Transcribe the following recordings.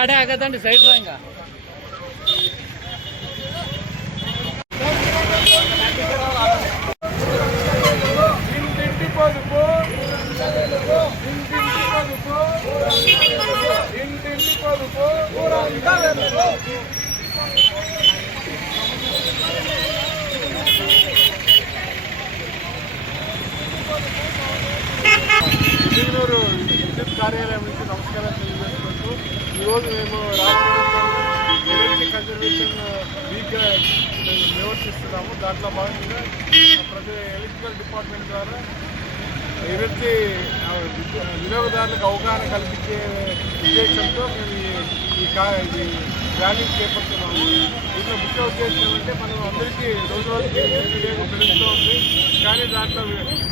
ఆడే ఆగదండి సైడ్ రంగా ఇంటింటి పొదుపు ఎమ్మిగనూరు విద్యుత్ కార్యాలయం నుంచి నమస్కారం తెలియజేసుకుంటూ ఈరోజు మేము రాష్ట్ర ఎనర్జీ కన్జర్వేషన్ వీక్ నిర్వర్తిస్తున్నాము. దాంట్లో భాగంగా ప్రతి ఎలక్ట్రికల్ డిపార్ట్మెంట్ ద్వారా ఎనర్జీ వినియోగదారులకు అవగాహన కల్పించే ఉద్దేశంతో మేము ఈ ర్యాలీ చేపడుతున్నాము. దీంట్లో ముఖ్య ఉద్దేశం ఏమంటే మనం అందరికీ రోజు రోజుకి వినియోగం పెరుగుతూ ఉంది. కానీ దాంట్లో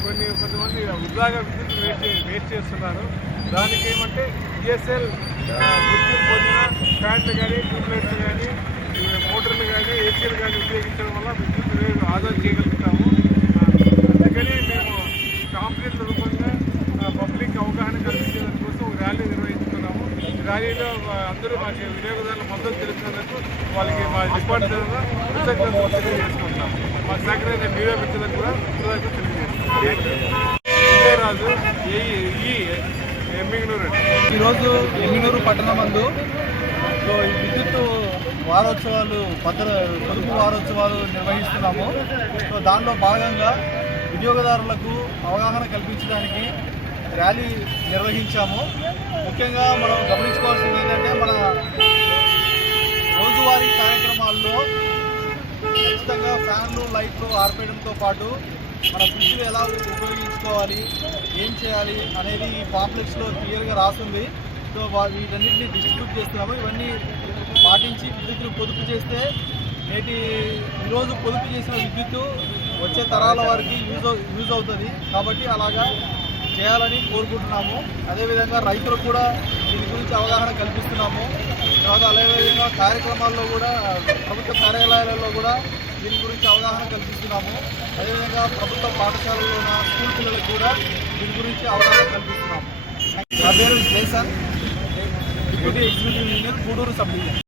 కొంతమంది వృధాగా విద్యుత్ వేస్ట్ చేస్తున్నారు. దానికి ఏమంటే ఈఎస్ఎల్ గుర్తింపు పొందిన ఫ్యాన్లు కానీ ట్యూబ్లైట్లు కానీ మోటార్లు కానీ ఏసీలు కానీ ఉపయోగించడం వల్ల విద్యుత్ ఆదా చేయగలుగుతాము. అందుకని మేము కాంప్లైంట్ రూపంగా పబ్లిక్ అవగాహన కల్పించేదాని కోసం ఒక ర్యాలీ నిర్వహిస్తున్నాము. ఈ ర్యాలీలో అందరూ మాకు వినియోగదారుల మద్దతు తెలిపినందుకు వాళ్ళకి మా డిపార్ట్మెంట్ కృతజ్ఞతలు తెలియజేసుకుంటాము. మాకు సహకరించిన మీడియా మిత్రులకు కూడా కృతజ్ఞతలు తెలియజేస్తున్నాం. రాజు ఈ ఎమ్మిగనూరు ఈరోజు ఎమ్మిగనూరు పట్టణమందు విద్యుత్ వారోత్సవాలు పొదుపు వారోత్సవాలు నిర్వహిస్తున్నాము. దానిలో భాగంగా వినియోగదారులకు అవగాహన కల్పించడానికి ర్యాలీ నిర్వహించాము. ముఖ్యంగా మనం గమనించుకోవాల్సింది ఏంటంటే మన రోజువారీ కార్యక్రమాల్లో ఖచ్చితంగా ఫ్యాన్లు లైట్లు ఆర్పేయడంతో పాటు మన ఫ్రిడ్జ్లు ఎలా ఉపయోగించుకోవాలి, ఏం చేయాలి అనేది ఈ కాంప్లెక్స్లో క్లియర్గా రాస్తుంది. సో వీటన్నింటినీ డిస్ట్రిబ్యూట్ చేస్తున్నాము. ఇవన్నీ పాటించి విద్యుత్తును పొదుపు చేస్తే ఈరోజు పొదుపు చేసిన విద్యుత్తు వచ్చే తరాల వారికి యూజ్ అవుతుంది. కాబట్టి అలాగా చేయాలని కోరుకుంటున్నాము. అదేవిధంగా రైతులకు కూడా దీని గురించి అవగాహన కల్పిస్తున్నాము. తర్వాత అదేవిధంగా కార్యక్రమాల్లో కూడా ప్రభుత్వ కార్యాలయాలలో కూడా దీని గురించి అవగాహన కల్పిస్తున్నాము. అదేవిధంగా ప్రభుత్వ పాఠశాలలో ఉన్న స్కూల్ పిల్లలకు కూడా దీని గురించి అవగాహన కల్పిస్తున్నాము. నా పేరు Jason, deputy executive engineer, Gudur sub division.